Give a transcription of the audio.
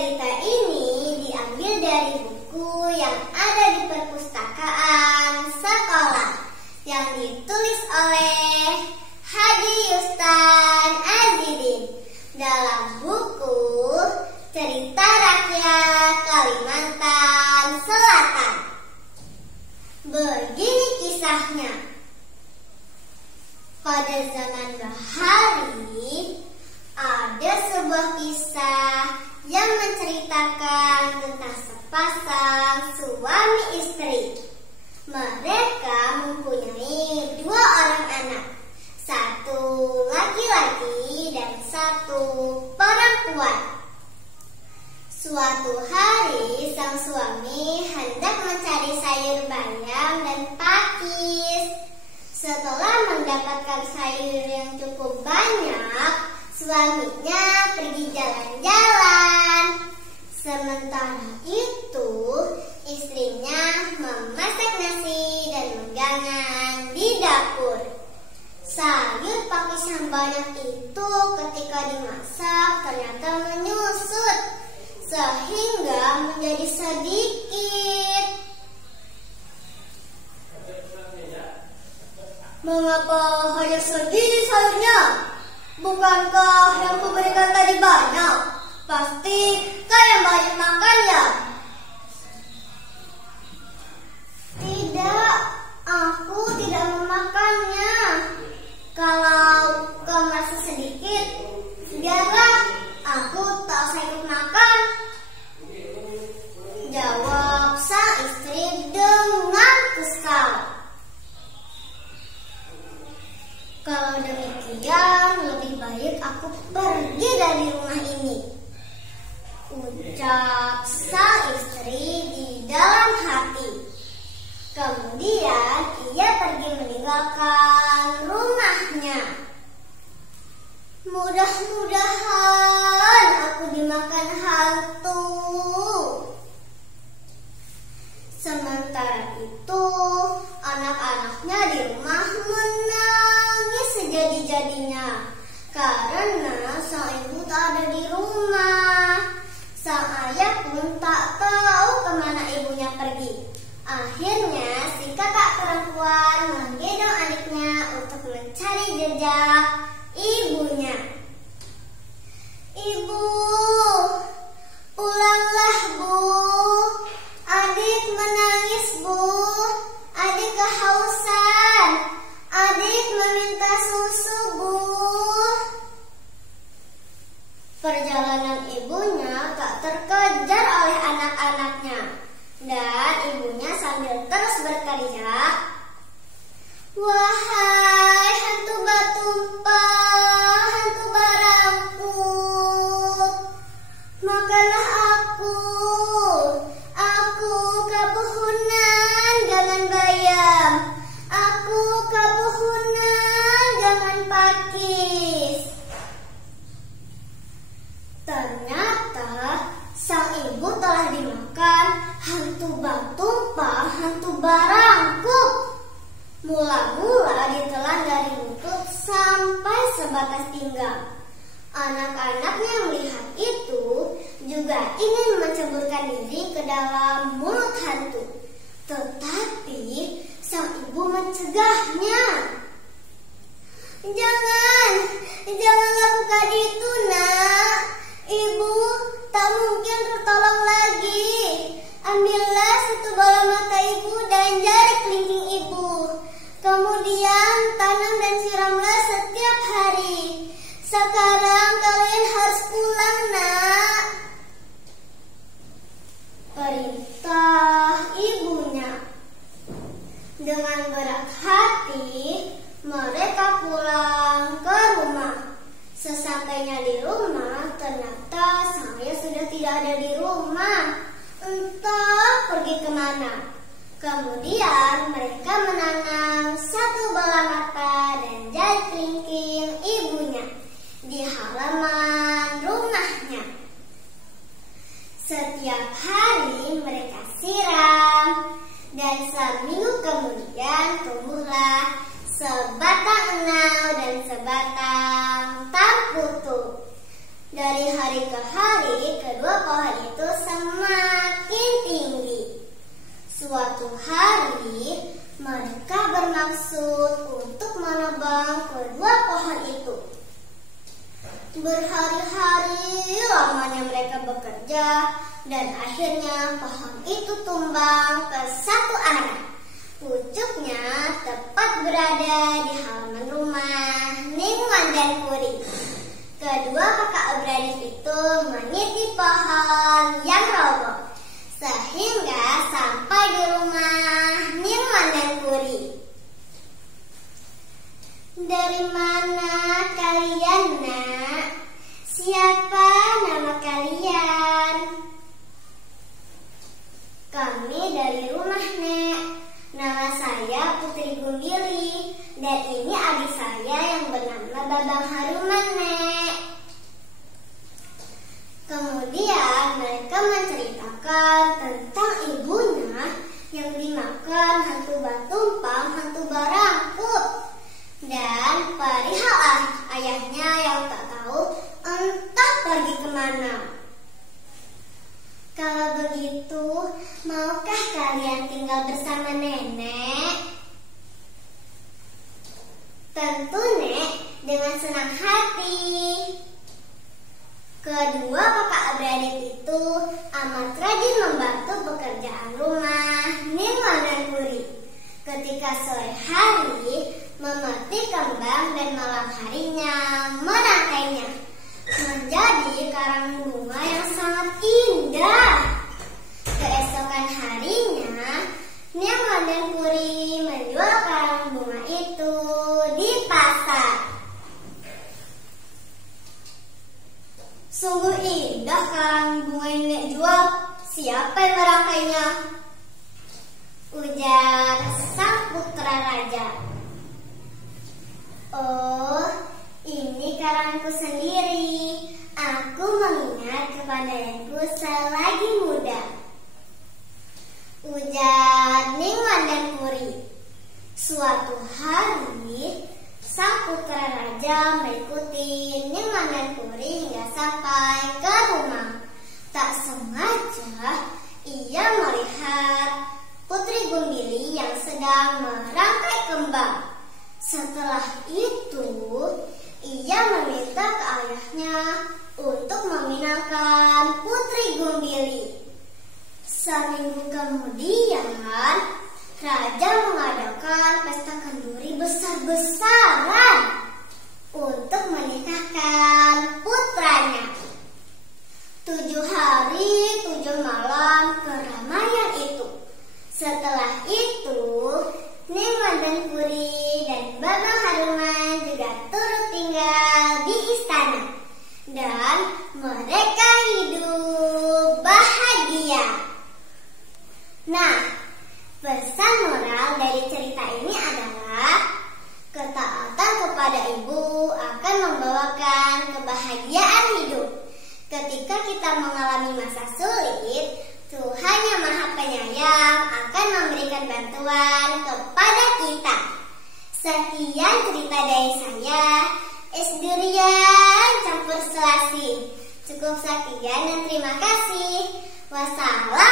Cerita ini diambil dari buku yang ada di perpustakaan sekolah yang ditulis oleh Hadi Yustan Azidin dalam buku Cerita Rakyat Kalimantan Selatan. Begini kisahnya. Pada zaman bahari, ada sebuah kisah yang menceritakan tentang sepasang suami istri. Mereka mempunyai 2 orang anak, 1 laki-laki dan 1 perempuan. Suatu hari sang suami hendak mencari sayur bayam dan pakis. Setelah mendapatkan sayur yang cukup banyak, suaminya pergi jalan-jalan. Sementara itu, istrinya memasak nasi dan menggangan di dapur. Sayur pakis yang banyak itu ketika dimasak ternyata menyusut, sehingga menjadi sedikit. Mengapa hanya segini sayurnya? Bukankah yang kuberikan tadi banyak? Pasti kau yang banyak makan ya? Tidak, aku tidak memakannya. Kalau kau merasa sedikit, biarlah, aku tak usah ikut makan, jawab sang istri dengan kesal. Kalau demikian, lebih baik aku pergi dari rumah ini, ucap sang istri di dalam hati. Kemudian ia pergi meninggalkan rumahnya. Mudah-mudahan aku dimakan hantu. Sementara itu, anak-anaknya di rumah menangis sejadi-jadinya karena sang ibu tak ada di rumah. Sang ayah pun tak tahu kemana ibunya pergi. Akhirnya si kakak perempuan menggendong adiknya untuk mencari jejak ibunya. Ibu, pulanglah bu. Adik menangis bu. Adik kehausan. Adik meminta susu bu. Perjalanan ibunya tak terkejar oleh anak-anaknya, dan ibunya sambil terus berteriak, "Wahai hantu batumpah, hantu barangkut, makanlah aku kapuhunan gangan bayam, aku kapuhunan gangan pakis." Ternyata sang ibu telah dimakan hantu batumpah, hantu barangkut. Mula-mula ditelan dari lutut sampai sebatas pinggang. Anak-anaknya melihat itu juga ingin menceburkan diri ke dalam mulut hantu, tetapi sang ibu mencegahnya. Jangan lakukan itu nak. Ibu tak mungkin tertolong lagi. Ambillah 1 bola mata ibu dan jari kelingking ibu. Kemudian tanam dan siramlah setiap hari. Sekarang kalian harus pulang nak, perintah ibunya. Dengan berat hati mereka pulang ke rumah. Sesampainya di rumah, ternyata sang ayah sudah tidak ada di rumah. Entah pergi kemana. Kemudian mereka menanam 1 bola mata dan jari kelingking ibunya di halaman rumahnya. Setiap hari mereka siram, dan seminggu kemudian tumbuhlah sebatang enau dan sebatang tamputu. Dari hari ke hari, kedua pohon dan akhirnya pohon itu tumbang ke satu arah. Pucuknya tepat berada di halaman rumah Ningman dan Puri. Kedua kakak beradik itu meniti pohon yang roboh sehingga sampai di rumah Ningman dan Puri. Dari mana kalian, nak? Siapa nama kalian? Kami dari rumah, Nek. Nama saya Putri Gumbili dan ini adik saya yang bernama Babang Haruman, Nek. Kemudian mereka menceritakan tentang ibunya yang dimakan hantu batumpang, hantu barangkut, dan perihal ayahnya yang tak tahu entah pergi kemana. Kalau begitu, maukah kalian tinggal bersama nenek? Tentu, Nek, dengan senang hati. Kedua kakak beradik itu amat rajin membantu pekerjaan rumah Ningman dan Puri. Ketika sore hari memetik kembang dan malam harinya merangkainya menjadi karang bunga yang sangat indah. Keesokan harinya Ningman dan Puri menjual karang bunga itu di pasar. Sungguh indah karang bunga yang Nek jual. Siapa yang merangkainya? Ujar sang putra raja. Oh, ini karangku sendiri. Aku mengingat kepandaianku selagi muda, ujar Ningman dan Puri. Suatu hari, sang putra raja mengikuti Ningman dan Puri hingga sampai ke rumah. Tak sengaja, ia melihat Putri Gumbili yang sedang merangkai kembang. Setelah itu, ia meminta ke ayahnya untuk meminangkan Putri Gumbili. Seminggu kemudian, raja mengadakan pesta kenduri besar-besaran untuk menikahkan putranya. 7 hari 7 malam keramaian itu. Setelah itu, Ningman dan Puri dan Babang Haruman juga turut tinggal di istana dan mereka hidup bahagia. Nah, pesan moral dari cerita ini adalah ketaatan kepada ibu akan membawakan kebahagiaan hidup. Ketika kita mengalami masa sulit, Tuhan yang Maha Penyayang akan memberikan bantuan kepada kita. Sekian cerita dari saya, Esdurian campur Selasih. Cukup sekian dan terima kasih. Wassalam.